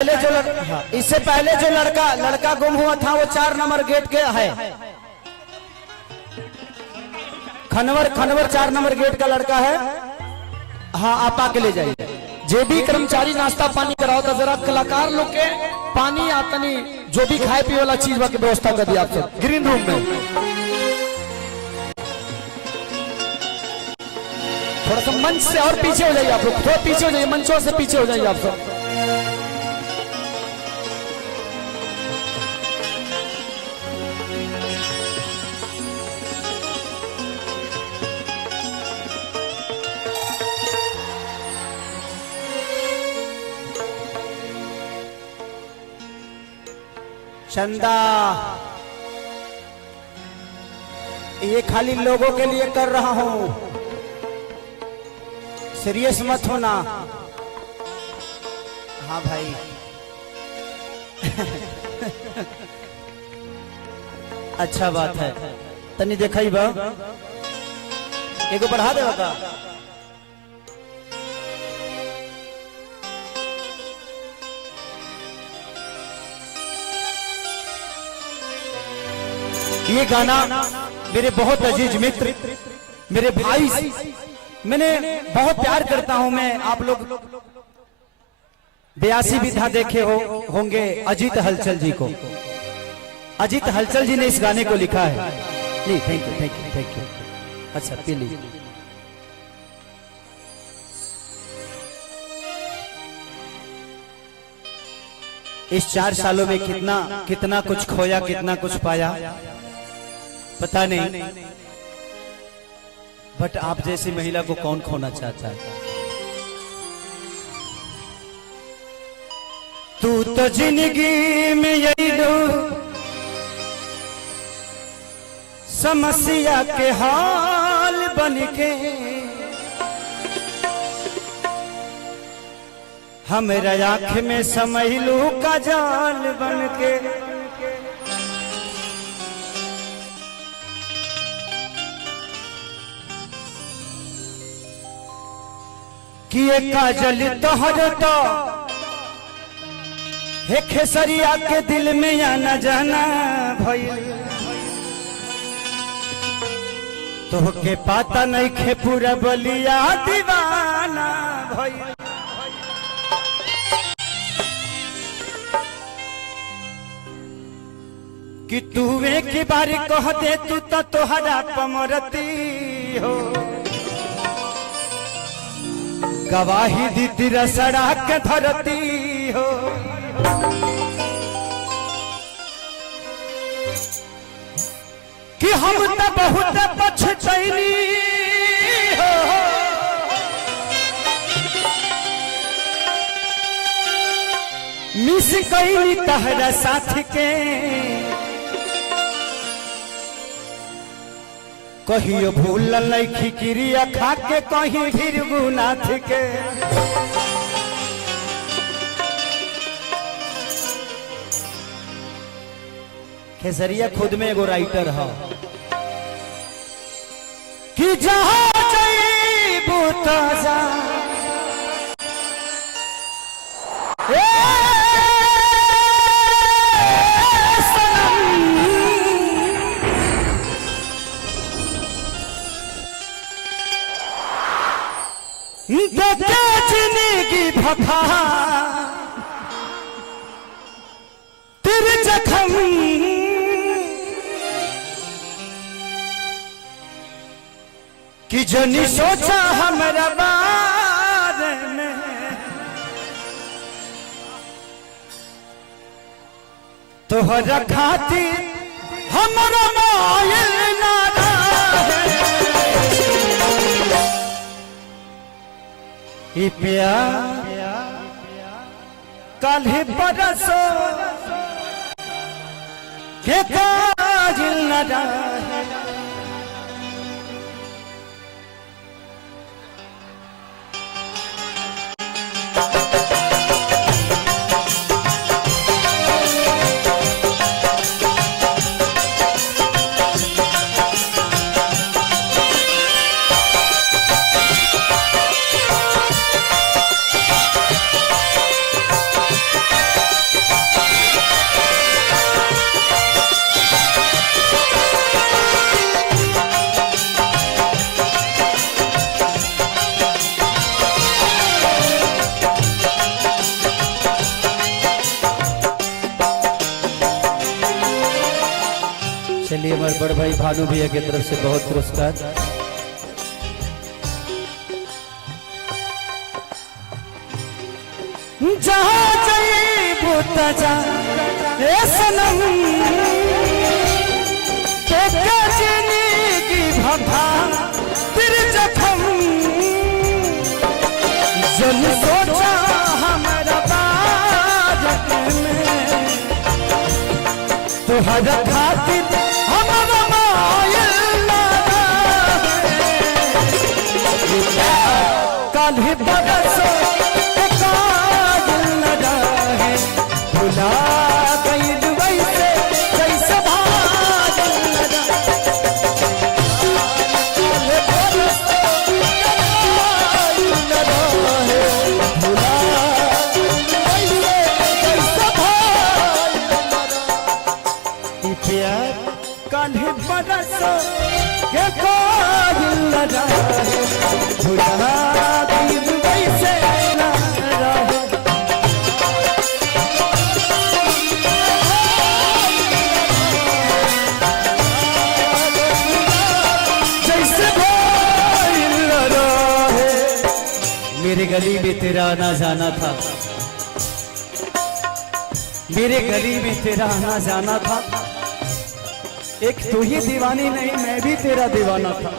पहले जो इससे पहले जो लड़का गुम हुआ था वो 4 नंबर गेट के है। खनवर 4 नंबर गेट का लड़का है। हाँ, आप आके ले जाइए। जे भी कर्मचारी नाश्ता पानी कराओ तो जरा कलाकार लोग के पानी आतनी जो भी खाए पिए वाला चीज की व्यवस्था कर दिया आप सब ग्रीन रूम में। थोड़ा सा मंच से और पीछे हो जाइए आप लोग, थोड़ा पीछे हो जाइए, मंचों से पीछे हो जाइए आप सब। चंदा ये खाली लोगों के लिए कर रहा हूं, सीरियस मत होना। हाँ भाई अच्छा बात है। तनी देखा ही बा एगो बढ़ा देगा का। ये गाना मेरे बहुत अजीज मित्र, मेरे भाई, मैंने बहुत प्यार करता हूं मैं। आप लोग 82 विधा देखे होंगे अजीत हलचल जी को। अजीत हलचल जी ने इस गाने को लिखा है। नहीं, थैंक यू। अच्छा पी लीजिए। इस 4 सालों में कितना कुछ खोया, कितना कुछ पाया पता नहीं, बट आप जैसी महिला को कौन खोना चाहता है। तू तो जिंदगी में यही लो समस्या के हाल बन के, हमेरा आंख में समझलू का जाल बन के। किए काजल तोहर तो हे खेसरिया के दिल में आना जाना भइल, तोहके पाता नहीं खे पूरा बलिया दीवाना भइल। कि तू एक बार कह दे तू तो तोहरा पमरती हो, गवाही दी तेरा सड़क के धरती हो। कि हम तो बहुत पछतैनी हो, मिस कैनी तहरा साथ के। कहियो भूल नहीं क्रिया खा के कहीं फिर गुनाथ के। खेसरिया खुद में एगो राइटर है। कि जहाँ जईबू तो जा देखे जिंदगी भफा तेरे जख्म, कि जो नहीं सोचा हमारा बारे में, तोहरा खातिर हमारा मायल ना रहे। प्यार कल ही बरसो के काजिल न रहे। लिए हमारे बड़ भाई भानु भैया की तरफ से बहुत पुरस्कार। जहाँ जाइबू तजा ए सनम तो जिंदगी भभा तेरे जखम जन सोचा हमारा बात में तुहरा खातिर हमारा मायल काल्हि बरसो भुला गई वैसे जैसे प्यार कान्हे बरसो के भुला गई वैसे ना रहे। मेरे गली में तेरा आना जाना था, मेरे गली में तेरा आना जाना था, एक तू ही दीवानी नहीं मैं भी तेरा दीवाना था।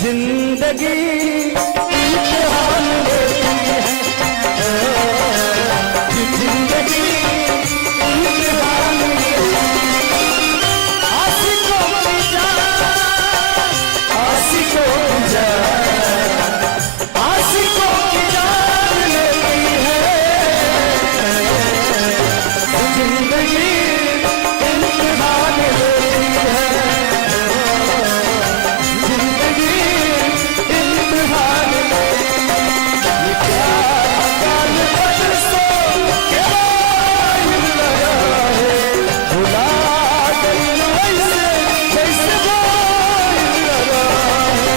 जिंदगी इम्तिहान लेती है, जिंदगी इम्तिहान लेती है। आशिकों की जान, आशिकों की जान, आशिकों की जान लेती है। जिंदगी इम्तिहान लेती है, जिंदगी इम्तिहान लेती है। ये प्यार काल बरसों के बाद लगा है, भुला गई वैसे जैसे बारिश लगा है।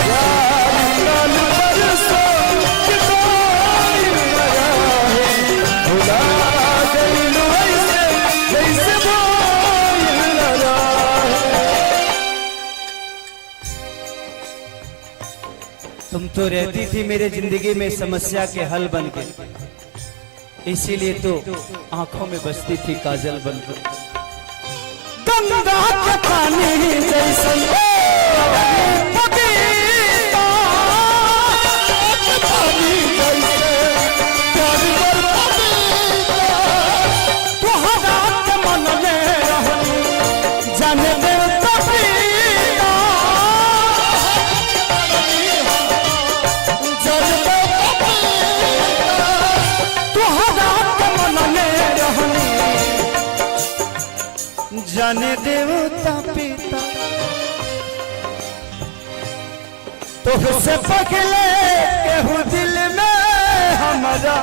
प्यार काल बरसों के बाद लगा है, भुला गई वैसे जैसे बारिश लगा है। तुम तो रहती थी मेरे जिंदगी में समस्या के हल बन के, इसीलिए तो आंखों में बसती थी काजल बनकर। गंगा के पानी जैसन बगीचा, पानी जैसे प्यार बरबीता। तुहरा के मन में रहनी जाने दे तबीता, जलते तबीता। तुहरा के मन में रहनी जाने देवता पिता। तुझसे पगले केहू दिल में हमारा,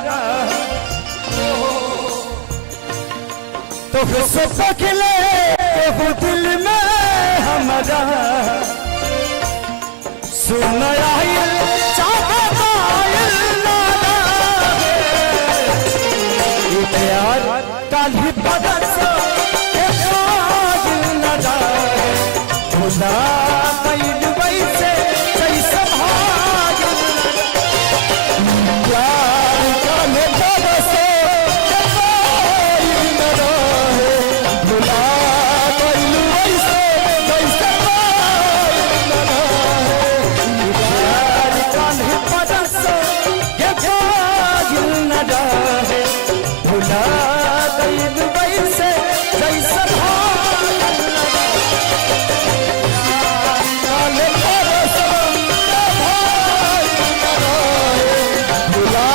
तुझसे पगले केहू दिल में हमारा। सुन आयल चाहे आयल नारा है, ये प्यार काल्हि बरसो के बाद लगा है। भुला गई वैसे जैसे भाग लगा। प्यार काल्हि बरसो के बाद लगा है, भुला गई वैसे जैसे भाग लगा है। प्यार काल्हि बरसो के बाद लगा है, भुला गई वैसे जैसे भाग लगा। काल्हि बरसो के भाग लगा है, भुला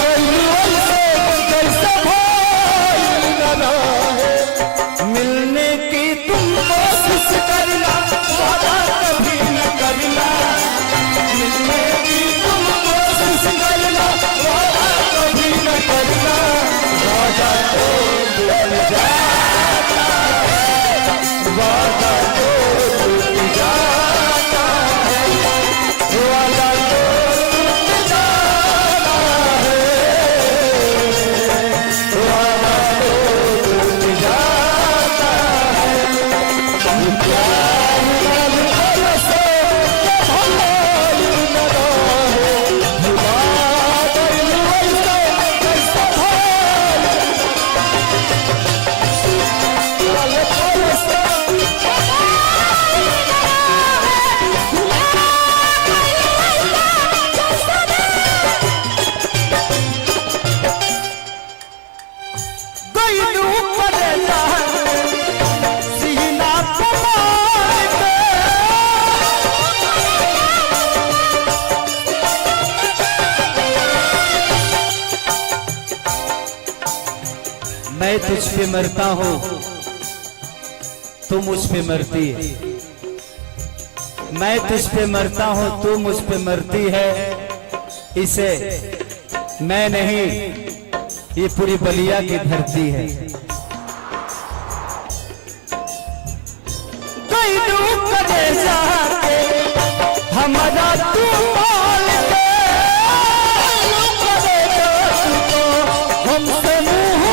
गई वैसे जैसे भाग लगा है। मिलने की तुम कोशिश करना, वादा कभी न करना। मिलने की तुम कोशिश करना, वादा कभी न करना। गईलू करे जा सीना कमाल के। मैं तुझ पे मरता हूँ तू मुझ पे मरती है, मैं तुझ पे मरता हूँ तू मुझ पे मरती है, इसे मैं नहीं ये पूरी बलिया की धरती है। गईलू करे जाके हमारा तू माल के, करे तो हमसे मुंह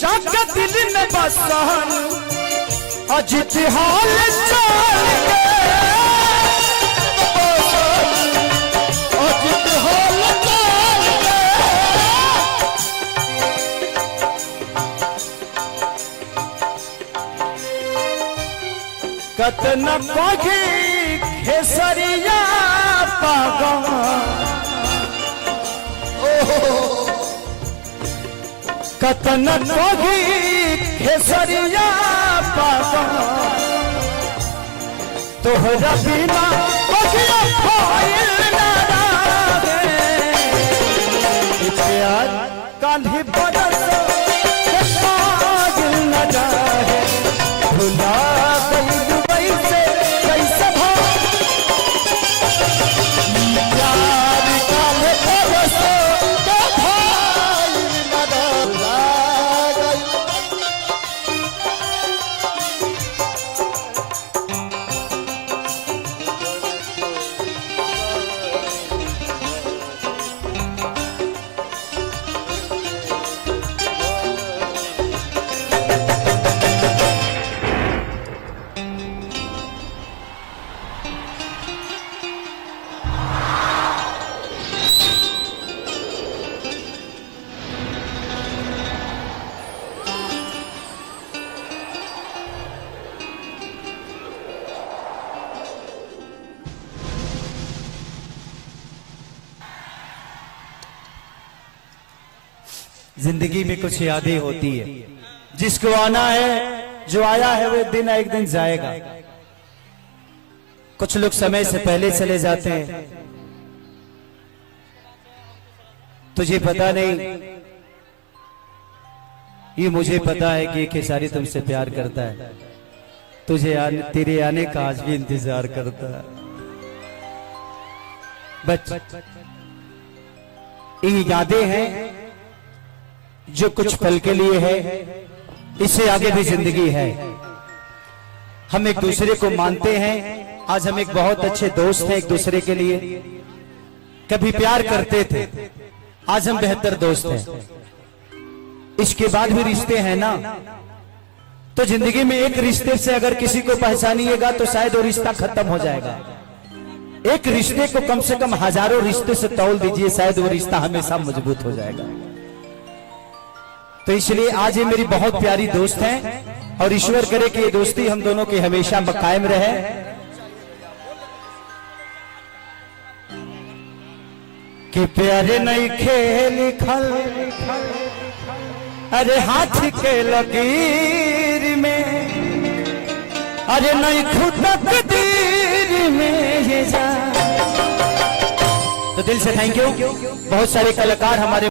जाके दिल में बसन अजित हाल चाल के, अजित हाल चाल के। कतन कोघी खेसरिया पागा, कतन कोघी खेसरिया पागा, तोहरा बिना कोघिया खोइल ना रहे। प्यार कान्ही बरस पागिल न जाए, भुला गई दुबई से कैसे भा प्यार कान्ही बरस जिंदगी में कुछ यादें होती है, जिसको आना है जो आया है वो दिन एक दिन जाएगा। कुछ लोग समय से पहले चले जाते हैं, तुझे पता नहीं, ये मुझे पता है कि खेसारी तुमसे प्यार करता है, तुझे तेरे आने का आज भी इंतजार करता है। बस ये यादें हैं जो कुछ पल के लिए है, इससे आगे भी जिंदगी है। हम एक दूसरे को मानते हैं, आज हम एक बहुत अच्छे दोस्त हैं एक दूसरे के लिए, कभी प्यार करते थे, आज हम बेहतर दोस्त हैं। इसके बाद भी रिश्ते हैं ना, तो जिंदगी में एक रिश्ते से अगर किसी को पहचानिएगा तो शायद वो रिश्ता खत्म हो जाएगा। एक रिश्ते को कम से कम हजारों रिश्ते से तौल दीजिए, शायद वो रिश्ता हमेशा मजबूत हो जाएगा। तो इसलिए आज ये मेरी बहुत प्यारी दोस्त हैं और ईश्वर करे कि ये दोस्ती हम दोनों की हमेशा कायम रहे। कि प्यारे नहीं खेल खल, अरे हाथ के लकीर में, अरे नहीं खुद तकदीर में ये जा। तो दिल से थैंक यू। बहुत सारे कलाकार हमारे